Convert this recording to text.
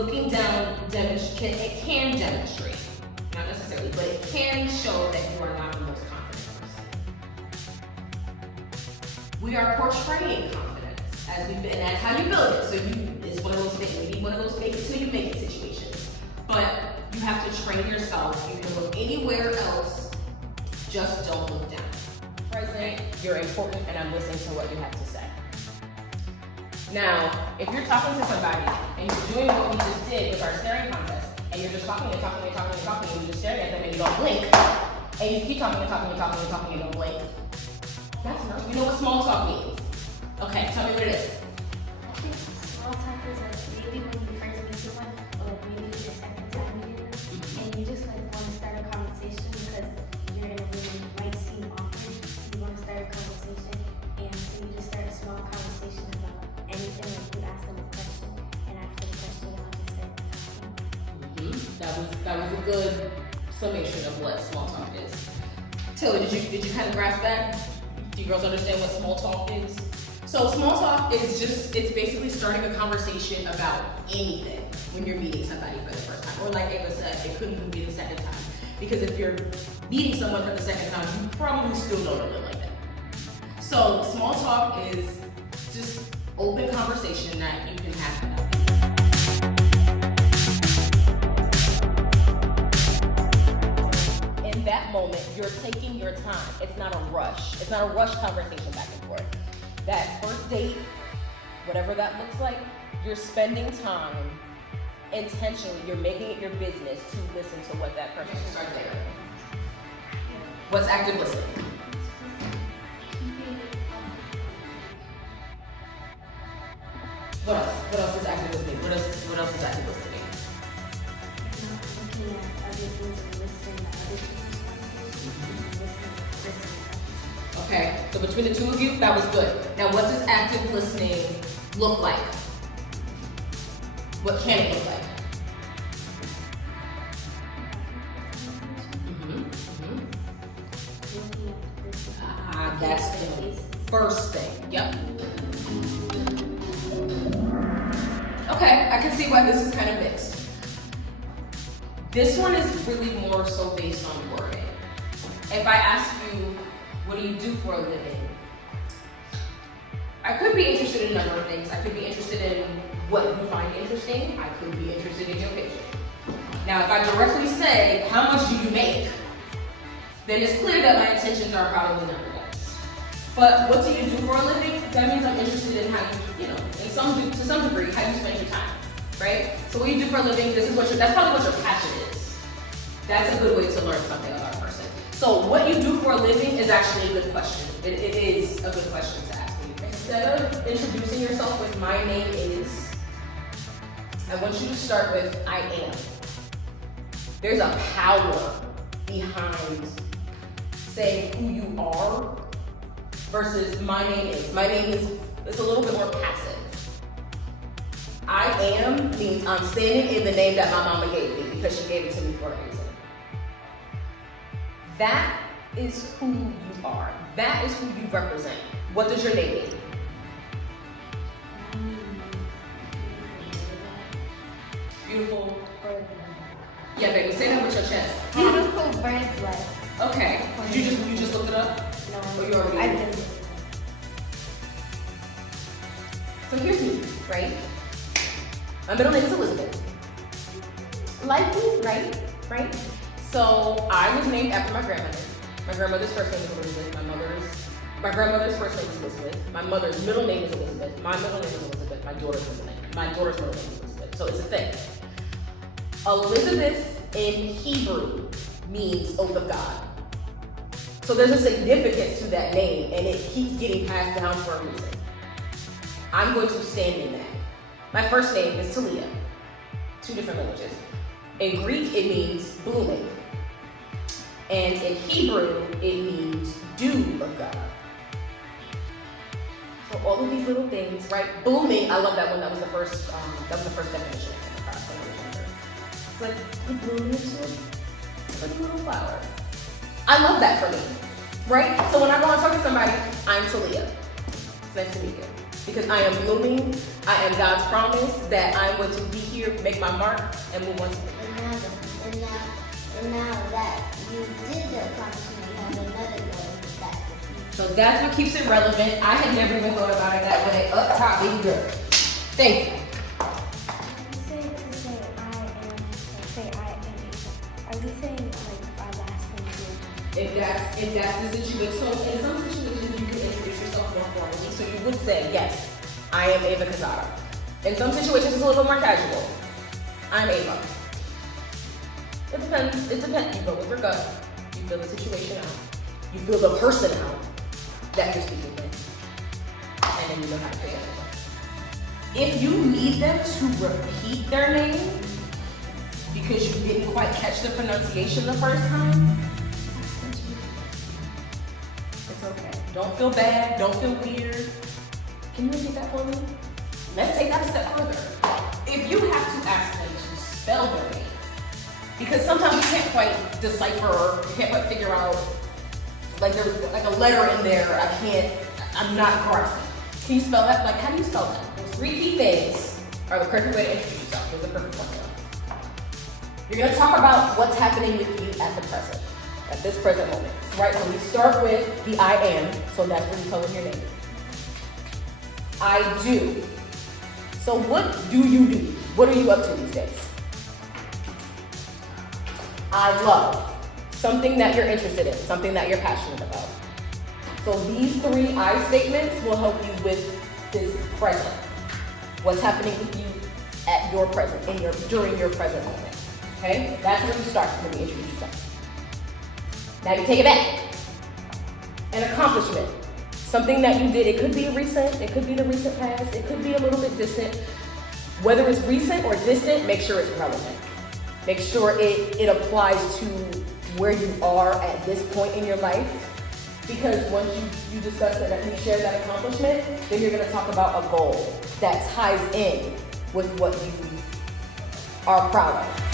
looking down it can demonstrate, not necessarily, but it can show that you are not the most confident person. We are portraying confidence as we, and that's how you build it. So it's one of those things, maybe one of those fake it till you make it situations. But you have to train yourself. You can look anywhere else, just don't look down. Present, you're important, and I'm listening to what you have to say. Now, if you're talking to somebody and you're doing what we just did with our staring contest, and you're just talking and talking and talking and talking, and you're just staring at them and you don't blink, and you keep talking and talking and talking and talking and you don't blink, that's not, you know what small talk means. Okay, tell me what it is. I think small talk is like maybe when you first meet someone, or like maybe the second time meeting them, and you just like want to start a conversation because you're in a room and it might seem awkward, so you want to start a conversation, and so you just start a small conversation about anything, like you ask them a question, and after the question, y'all just start talking. That was a good summation of what small talk is. Tilly, did you kind of grasp that? Do you girls understand what small talk is? So small talk is it's basically starting a conversation about anything when you're meeting somebody for the first time. Or like Ava said, it could even be the second time. Because if you're meeting someone for the second time, you probably still don't know them like that. So small talk is just open conversation that you can have without in that moment, you're taking your time. It's not a rush. It's not a rush conversation back and forth. That first date, whatever that looks like, you're spending time intentionally. You're making it your business to listen to what that person is saying. What's active listening? What else? What else is active listening? What else is active listening? Looking at other things and listening to other people's conversations. Okay, so between the two of you, that was good. Now, what does active listening look like? What can it look like? That's the first thing. Yep. Okay, I can see why this is kind of mixed. This one is really more so based on wording. If I ask you, what do you do for a living? I could be interested in a number of things. I could be interested in what you find interesting. I could be interested in your picture. Now, if I directly say, how much do you make? Then it's clear that my intentions are probably not the best. But what do you do for a living? That means I'm interested in how you, to some degree, how you spend your time, right? So what you do for a living, that's probably what your passion is. That's a good way to learn something about a person. So what you do for a living is actually a good question. It is a good question to ask me. Instead of introducing yourself with my name is, I want you to start with I am. There's a power behind saying who you are versus my name is. My name is, it's a little bit more passive. I am means I'm standing in the name that my mama gave me because she gave it to me for a reason. That is who you are. That is who you represent. What does your name mean? Beautiful. Yeah, baby, say that with your chest. Beautiful bird's life. Okay. Did you just look it up? No, Or you already I knew? didn't. So here's me, right? My middle name is Elizabeth. Like me, right? So I was named after my grandmother. My grandmother's first name is Elizabeth. My grandmother's first name is Elizabeth. My mother's middle name is Elizabeth. My middle name is Elizabeth. My daughter's middle name is Elizabeth. So it's a thing. Elizabeth in Hebrew means oath of God. So there's a significance to that name, and it keeps getting passed down for a reason. I'm going to stand in that. My first name is Talia. 2 different languages. In Greek, it means blooming. And in Hebrew, it means dew of God. So all of these little things, right? Blooming, I love that one. That was the first definition I came across when I was younger. It's like the blooming into a pretty little flower. I love that for me, right? So when I go and talk to somebody, I'm Talia. It's nice to meet you. Because I am blooming, I am God's promise that I'm going to be here, make my mark, and move on to the And now that you did the accomplishment, you have another goal with that. So that's what keeps it relevant. I had never even thought about it that way. Up top, baby girl. Thank you. Are we saying like our last name? If that's the situation, so in some situations you can introduce yourself more formally. So you would say, yes, I am Ava Casada. In some situations it's a little bit more casual. I'm Ava. It depends. You go with your gut. You feel the situation out. You feel the person out that you're speaking with. And then you know how to say it. If you need them to repeat their name because you didn't quite catch the pronunciation the first time, it's okay. Don't feel bad. Don't feel weird. Can you repeat that for me? Let's take that a step further. If you have to ask them to spell their name, because sometimes you can't quite decipher, you can't quite figure out, like there's like a letter in there, I'm not grasping. Can you spell that? Like, how do you spell that? Those three key things are the perfect way to introduce yourself. Those are the perfect formula. You're gonna talk about what's happening with you at the present, at this present moment, right? So we start with the I am, so that's when you tell them your name. I do. So what do you do? What are you up to these days? I love. Something that you're interested in, something that you're passionate about. So these three I statements will help you with this present. What's happening with you at your present, during your present moment. Okay? That's where you start when you introduce yourself. Now you take it back. An accomplishment. Something that you did. It could be recent, it could be the recent past, it could be a little bit distant. Whether it's recent or distant, make sure it's relevant. Make sure it applies to where you are at this point in your life. Because once you discuss that and you share that accomplishment, then you're going to talk about a goal that ties in with what you are proud of.